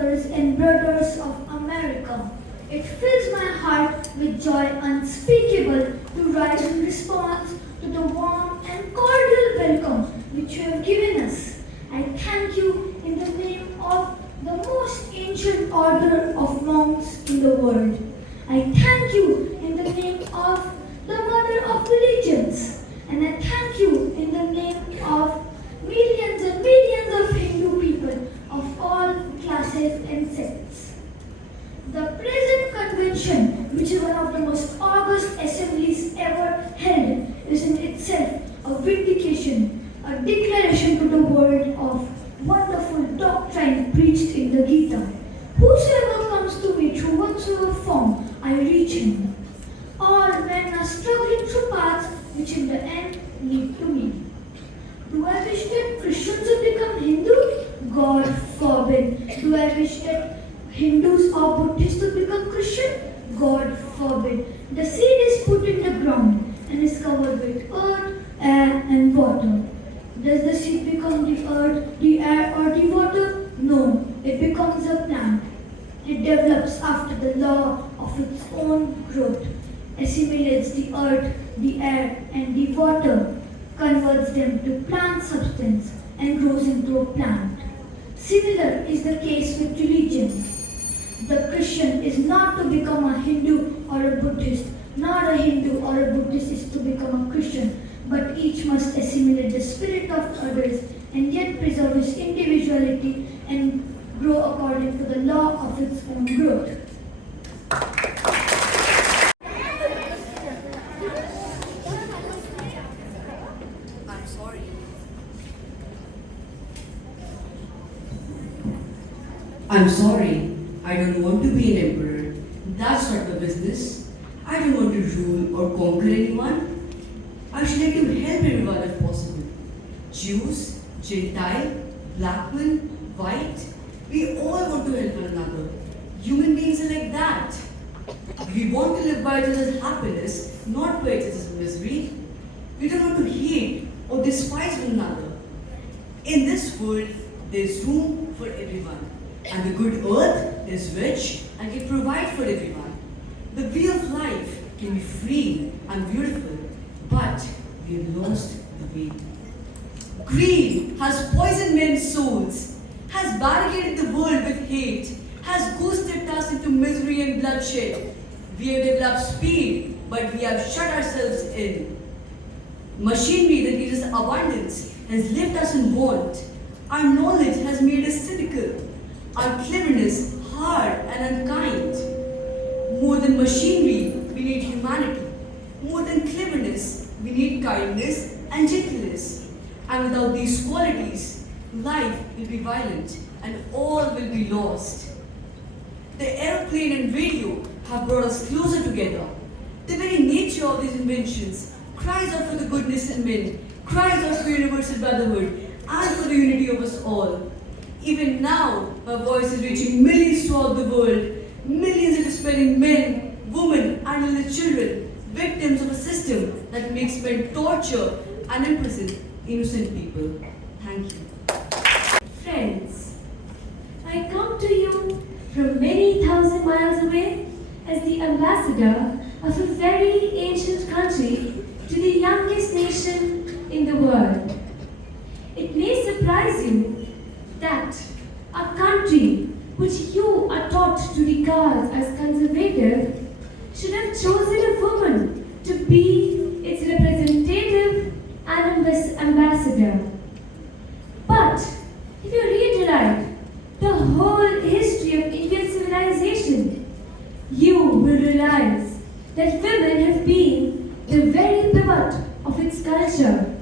sisters and brothers of America. It fills my heart with joy unspeakable to rise in response to the warm and cordial welcome which you have given us. I thank you in the name of the most ancient order of monks in the world. I thank you in the name of the mother of religions. And I thank you in the name of millions and millions of Hindu people of all classes and sects. The present convention, which is one of the most august assemblies ever held, is in itself a vindication, a declaration to the world of wonderful doctrine preached in the Gita. Whosoever comes to me through whatsoever form, I reach him. All men are struggling through paths which in the end lead to me. Do I wish that Christians would become Hindu? God forbid. Do I wish that Hindus or Buddhists would become Christian? God forbid. The seed is put in the ground and is covered with earth, air and water. Does the seed become the earth, the air or the water? No, it becomes a plant. It develops after the law of its own growth, assimilates the earth, the air and the water, converts them to plant substance and grows into a plant. Similar is the case with religion. The Christian is not to become a Hindu or a Buddhist, nor a Hindu or a Buddhist is to become a Christian, but each must assimilate the spirit of others and yet preserve his individuality and grow according to the law of its own growth. I'm sorry. I'm sorry. I don't want to be an emperor. That's not the business. I don't want to rule or conquer anyone. I should like to help everyone if possible. Jews, Gentile, black man, white. We all want to help one another. Human beings are like that. We want to live by each other's happiness, not by each other's misery. We don't want to hate or despise one another. In this world, there's room for everyone. And the good earth is rich and it provides for everyone. The way of life can be free and beautiful, but we have lost the way. Greed has poisoned men's souls, has barricaded the world with hate, has ghosted us into misery and bloodshed. We have developed speed, but we have shut ourselves in. Machinery that gives us abundance has left us in want. Our knowledge has made us cynical. Our cleverness hard and unkind. More than machinery, we need humanity. More than cleverness, we need kindness and gentleness. And without these qualities, life will be violent and all will be lost. The airplane and radio have brought us closer together. The very nature of these inventions cries out for the goodness in men, cries out for universal brotherhood and for the unity of us all. Even now, my voice is reaching millions throughout the world. Millions are despairing men, women, and little children, victims of a system that makes men torture and imprison innocent people. Thank you. Friends, I come to you from many thousand miles away as the ambassador of a very ancient country to the youngest nation in the world. It may surprise you that a country which you are taught to regard as conservative should have chosen a woman to be its representative and ambassador. But if you read the whole history of Indian civilization, you will realize that women have been the very pivot of its culture,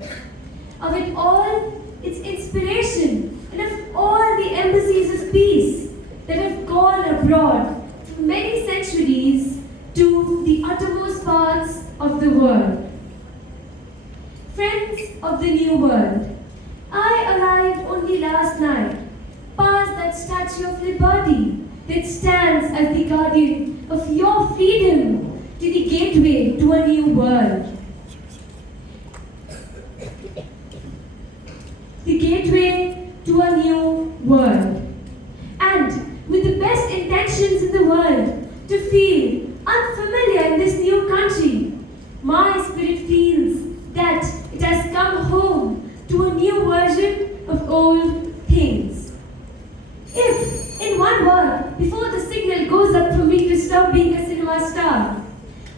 of it all, its inspiration, and of all the embassies of peace that have gone abroad for many centuries to the uttermost parts of the world. Friends of the New World, I arrived only last night, past that Statue of Liberty that stands as the guardian of your freedom to the gateway to a new world. The gateway to a new world. And with world to feel unfamiliar in this new country. My spirit feels that it has come home to a new version of old things. If, in one word, before the signal goes up for me to stop being a cinema star,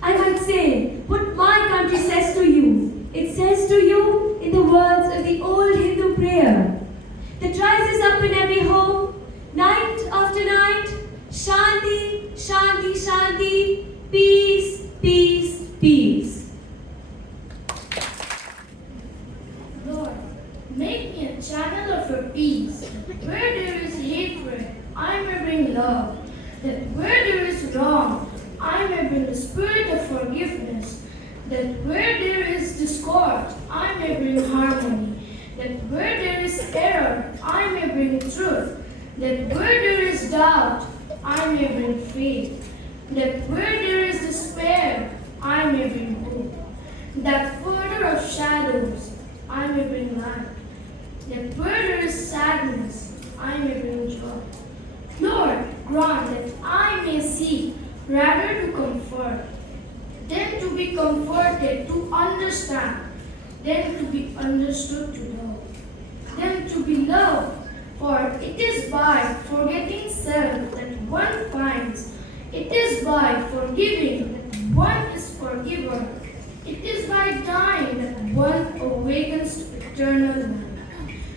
I might say what my country says to you. It says to you in the words of the old Hindu prayer that rises up in every home, night after night, Shanti, Shanti, Shanti, peace, peace, peace. Lord, make me a channeler for peace. Where there is hatred, I may bring love. That where there is wrong, I may bring the spirit of forgiveness. That where there is discord, I may bring harmony. That where there is error, I may bring truth. That where there is doubt, I may bring faith. That where there is despair, I may bring hope. That further of shadows, I may bring light. That where there is sadness, I may bring joy. Lord, grant that I may seek rather to comfort, than to be comforted, to understand, than to be understood, to love, than to be loved. For it is by forgetting self that one finds, it is by forgiving that one is forgiven, it is by dying that one awakens to eternal life.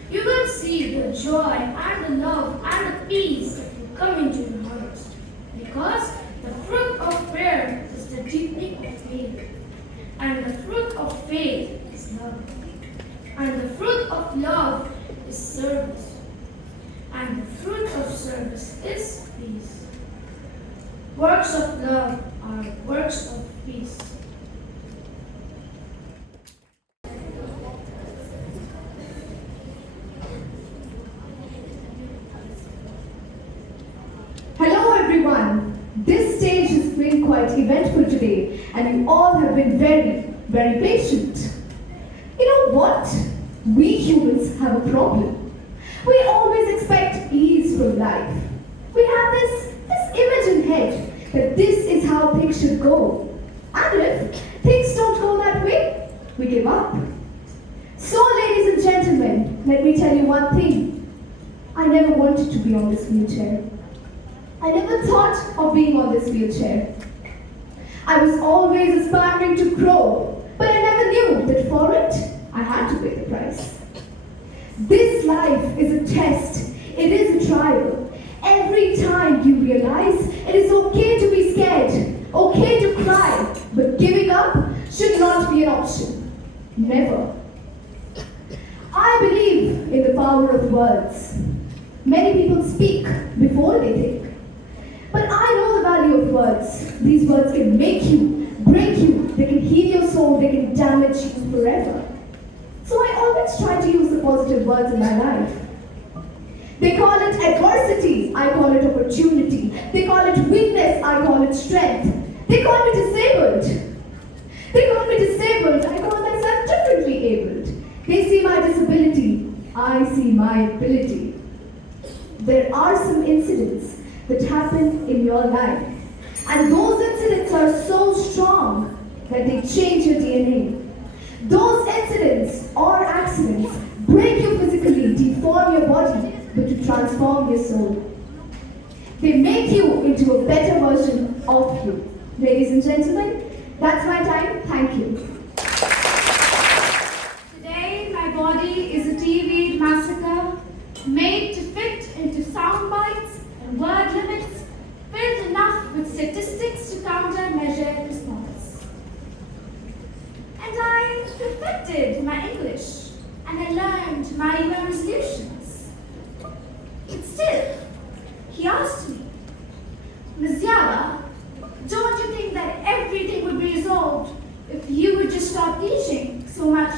You will see the joy and the love and the peace that will come into your hearts, because the fruit of prayer is the deepening of faith, and the fruit of faith is love, and the fruit of love is service, and the fruit of service is peace. Works of love are works of peace. Hello everyone. This stage has been quite eventful today and you all have been very, very patient. You know what? We humans have a problem. We always expect ease from life. We have this image in head that this is how things should go. And if things don't go that way, we give up. So ladies and gentlemen, let me tell you one thing. I never wanted to be on this wheelchair. I never thought of being on this wheelchair. I was always aspiring to grow, but I never knew that for it, I had to pay the price. This life is a test. It is a trial. Every time you realize it is okay to be scared, okay to cry, but giving up should not be an option. Never. I believe in the power of words. Many people speak before they think. But I know the value of words. These words can make you, break you, they can heal your soul, they can damage you forever. So I always try to use the positive words in my life. They call it adversity, I call it opportunity. They call it weakness, I call it strength. They call me disabled. They call me disabled, I call myself differently abled. They see my disability, I see my ability. There are some incidents that happen in your life. And those incidents are so strong that they change your DNA. Those incidents or accidents break you physically, deform your body, but to transform your soul. They make you into a better version of you. Ladies and gentlemen, that's my time. Thank you. Today, my body is a TV massacre made to fit into sound bites and word limits, filled enough with statistics to counter-measure response. And I perfected my English, and I learned my UN resolutions. But still, he asked me, Ms. Yala, don't you think that everything would be resolved if you would just stop teaching so much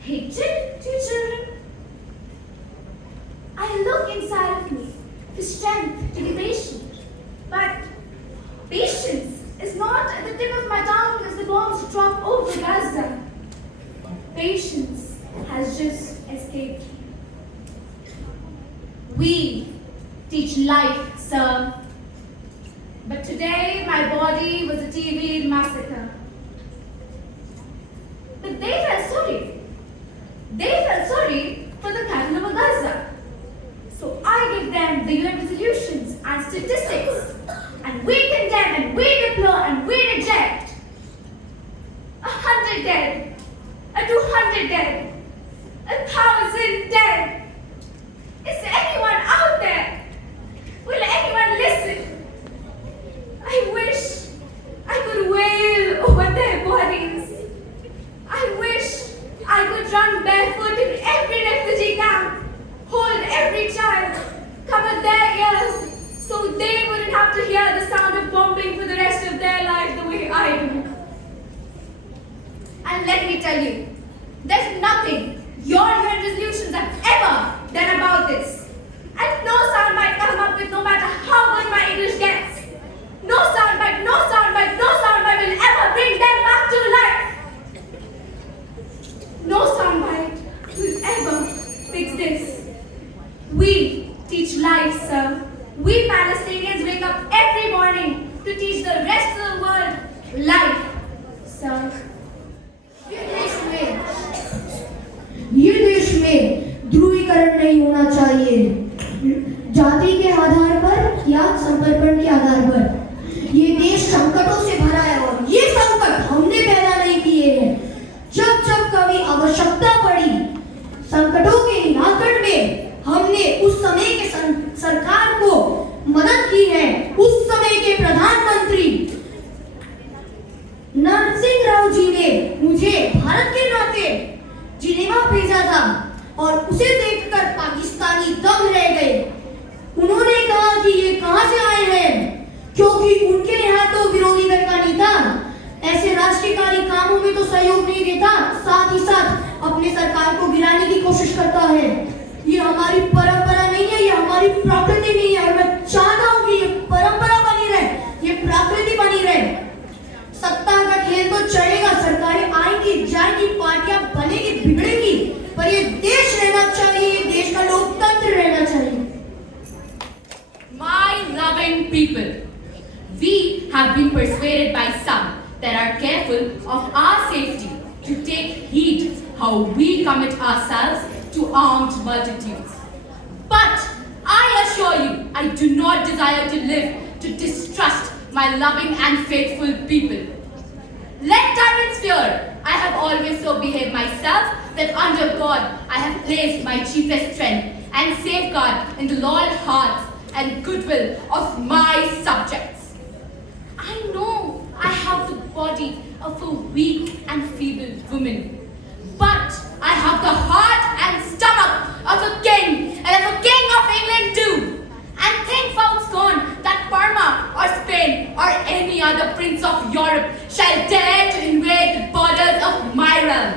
hatred to your children? I look inside of me for strength to be patient. But patience is not at the tip of my tongue as the bombs drop over Gaza. Patience has just escaped me. We teach life, sir. But Today, my body was a TV massacre. But they felt sorry. They felt sorry for the cattle of Gaza. So I give them the UN resolutions and statistics. And we condemn and we deplore and we reject. 100 dead. 200 dead. 1,000 dead. Is there anyone out there? Will anyone listen? I wish I could wail over their bodies. I wish I could run barefoot in every refugee camp, hold every child, cover their ears, so they wouldn't have to hear the sound of bombing for the rest of their lives the way I do. And let me tell you, there's nothing your UN resolutions have ever done about this. And no sound might come up with no matter how good my English gets. No soundbite, no soundbite, no soundbite will ever bring them back to life. No soundbite will ever fix this. We teach life, sir. We Palestinians wake up every morning to teach the rest of the world life, sir. ये देश में ध्रुवीकरण नहीं होना चाहिए, जाति के आधार पर या समर्पण के आधार पर। ये देश संकटों से भरा है और ये संकट हमने पैदा नहीं किए हैं। जब जब कभी आवश्यकता पड़ी संकटों के निराकरण में, हमने उस समय के सरकार को मदद की है। उस समय के प्रधानमंत्री नरसिंह राव जी ने मुझे भारत के नाते जिनेवा भेजा था और उसे देखकर पाकिस्तानी दंग रह गए। उन्होंने कहा कि ये कहां से आए हैं, क्योंकि उनके यहाँ तो विरोधी दल का नेता ऐसे राष्ट्रीयकारी कामों में तो सहयोग नहीं देता, साथ ही साथ अपने सरकार को गिराने की कोशिश करता है। ये हमारी परंपरा नहीं है, ये हमारी प्रकृति नहीं है और मैं चाहता हूँ कि ये परंपरा बनी रहे, ये प्रकृति बनी रहे। सत्ता का खेल तो चलेगा, सरकारें आएंगी जाएंगी, पार्टियां बनेगी बिगड़ेगी, पर ये देश रहना चाहिए, ये देश का लोकतंत्र रहना चाहिए। My loving people, we have been persuaded by some that are careful of our safety to take heed how we commit ourselves to armed multitudes. But I assure you, I do not desire to live to distrust my loving and faithful people. Let tyrants fear. I have always so behaved myself that under God I have placed my chiefest strength and safeguard in the loyal hearts and goodwill of my subjects. I know I have the body of a weak and feeble woman, but I have the heart and stomach of a king and of a king of England too. And think folks gone that Parma or Spain or any other prince of Europe shall dare to invade the borders of my realm,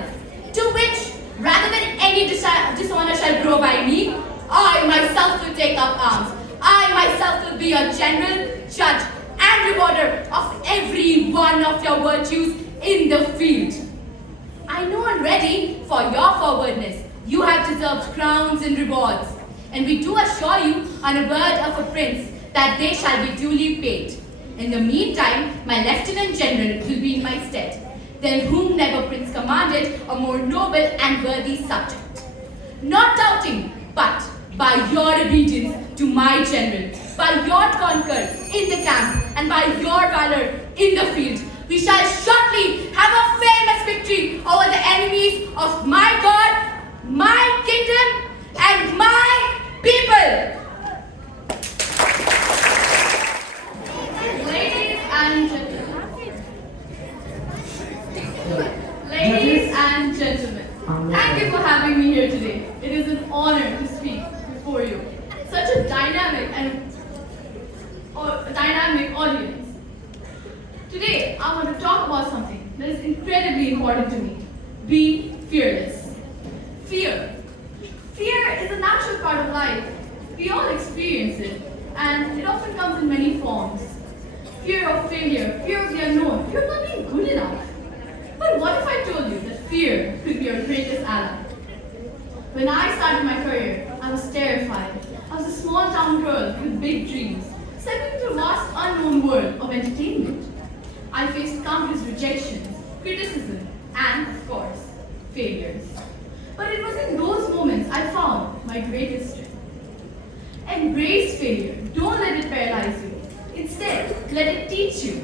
to which, rather than any dishonor shall grow by me, I myself will take up arms. I myself will be a general, judge, and rewarder of every one of your virtues in the field. I know already, for your forwardness, you have deserved crowns and rewards, and we do assure you on a word of a prince that they shall be duly paid. In the meantime, my lieutenant general will be in my stead, than whom never prince commanded a more noble and worthy subject. Not doubting, but by your obedience to my general, by your conquer in the camp, and by your valor in the field, we shall shortly have a famous victory over the enemies of my God, my kingdom, and my people. Ladies and gentlemen, thank you for having me here today. It is an honor to speak before you. Such a dynamic audience. Today, I want to talk about something that is incredibly important to me. Be fearless. Fear. Fear is a natural part of life. We all experience it, and it often comes in many forms. Fear of failure, fear of the unknown, fear of not being good enough. But what if I told you that fear could be your greatest ally? When I started my career, I was terrified. I was a small town girl with big dreams, stepping into a vast unknown world of entertainment. I faced countless rejections, criticism, and, of course, failures. But it was in those moments I found my greatest strength. Embrace failure. Don't let it paralyze you. Instead, let it teach you.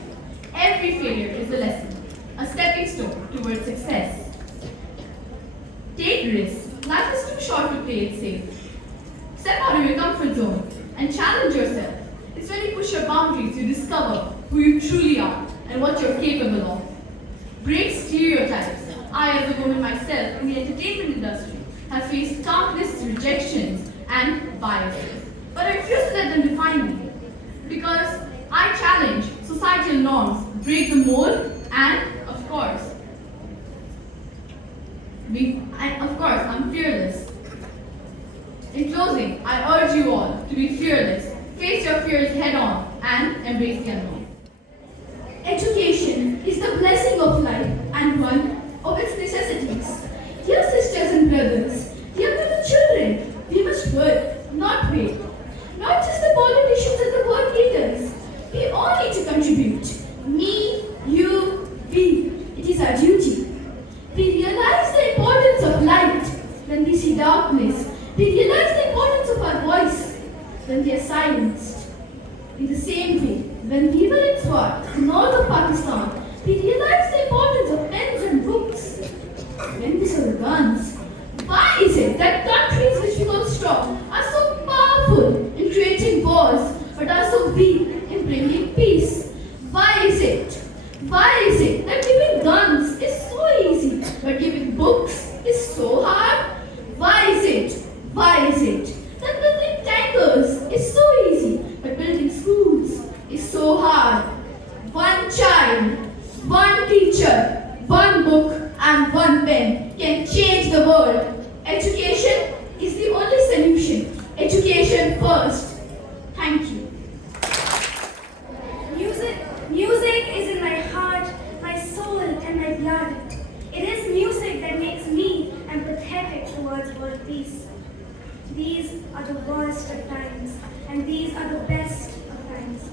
Every failure is a lesson, a stepping stone towards success. Take risks. Life is too short to play it safe. Step out of your comfort zone and challenge yourself. It's when you push your boundaries you discover who you truly are and what you're capable of. Break stereotypes. I, as a woman myself in the entertainment industry, have faced countless rejections and biases. But I refuse to let them define me. Because I challenge societal norms, break the mold, and, of course, I'm fearless. In closing, I urge you all to be fearless, face your fears head on, and embrace the unknown. Education is the blessing of life and one of its necessities. Dear sisters and brothers, dear fellow children, we must work, not wait. Not just the politicians and the world leaders. We all need to contribute. Me, you, we. It is our duty. We realize the importance of light when we see darkness. We realize the importance of our voice when we are silenced. In the same way, when we were in Swat, the north of Pakistan, we realized the importance of pens and books. When we saw the guns, why is it that countries which we call strong are so powerful in creating wars but are so weak in bringing peace? Why is it? Why is it that giving guns is so easy but giving books is so hard? Why is it? Why is it that building tankers is so easy but building schools is so hard? One child, one teacher, one book and one pen can change the world. Education is the only solution. Education first. Thank you. Music is in my heart, my soul, and my blood. It is music that makes me empathetic towards world peace. These are the worst of times, and these are the best of times.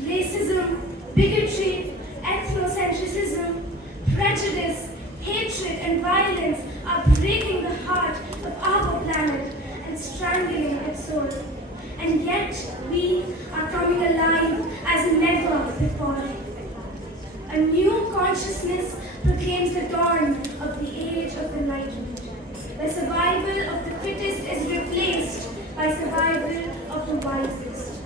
Racism, bigotry, ethnocentrism, prejudice, hatred, and violence are breaking the heart of our planet and strangling its soul. And yet, we are coming alive as never before. A new consciousness proclaims the dawn of the age of enlightenment, where survival of the fittest is replaced by survival of the wisest.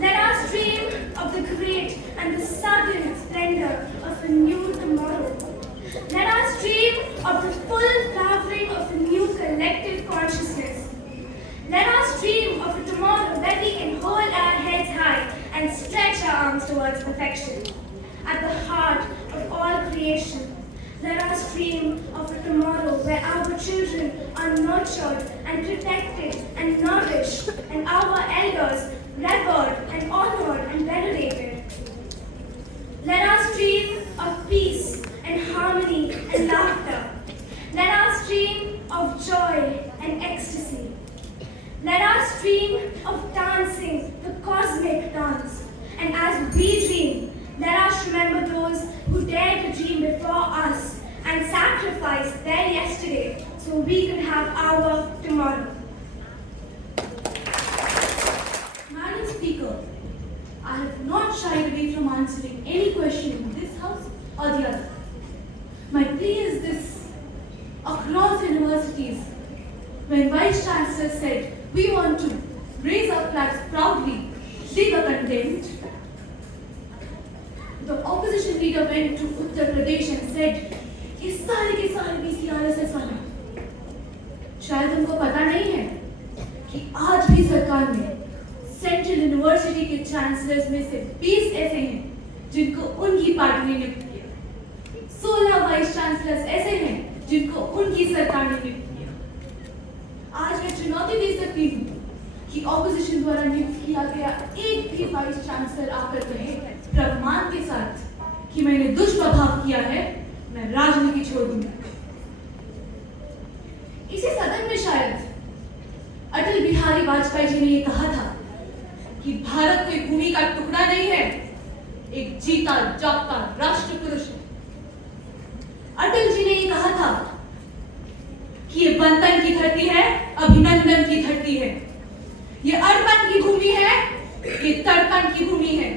Let us dream of the great and the sudden splendor of a new tomorrow. Let us dream of the full flowering of a new collective consciousness. Let us dream of a tomorrow where we can hold our heads high and stretch our arms towards perfection. At the heart of all creation, let us dream of a tomorrow where our children are nurtured and protected and nourished, and our elders revered and honored and venerated. Let us dream of peace and harmony and laughter. Let us dream of joy and ecstasy. Let us dream of dancing the cosmic dance. And as we dream, let us remember those who dared to dream before us and sacrificed their yesterday so we could have our tomorrow. Madam Speaker, I have not shied away from answering any question in this house or the other. My plea is this: across universities, when Vice Chancellor said we want to raise our flags proudly, they were content. The opposition leader went to Uttar Pradesh and said, "ये सारे के सारे BCRSS वाले हैं." शायद उनको पता नहीं है कि आज भी सरकार में सेंट्रल यूनिवर्सिटी के चांसलर्स में से 20 ऐसे हैं जिनको उनकी पार्टी ने नियुक्त किया। 16 वाइस चांसलर्स ऐसे हैं जिनको उनकी सरकार ने नियुक्त किया। आज मैं चुनौती दे सकती हूँ कि ऑपोजिशन द्वारा नियुक्त किया गया एक भी वाइस चांसलर आकर कहे प्रमाण के साथ कि मैंने दुष्प्रभाव किया है, मैं राजनीति छोड़ दूंगा। इसी सदन में शायद अटल बिहारी वाजपेयी जी ने ये कहा था कि भारत कोई भूमि का टुकड़ा नहीं है, एक जीता जागता राष्ट्र पुरुष है। अटल जी ने ये कहा था कि ये बंधन की धरती है, अभिनंदन की धरती है, ये अर्पण की भूमि है, ये तर्पण की भूमि है।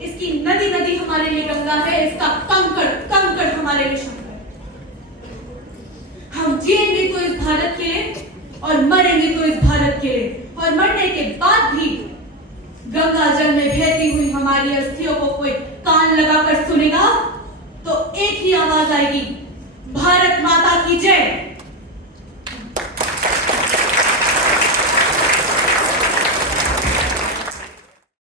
इसकी नदी नदी हमारे लिए गंगा है, इसका कंकड़ कंकड़ हमारे लिए शंकर। हम जिएंगे तो इस भारत के लिए और मरेंगे तो इस भारत के लिए, और मरने के बाद भी गंगा जल में बहती हुई हमारी अस्थियों को कोई कान लगाकर सुनेगा तो एक ही आवाज आएगी, भारत माता की जय।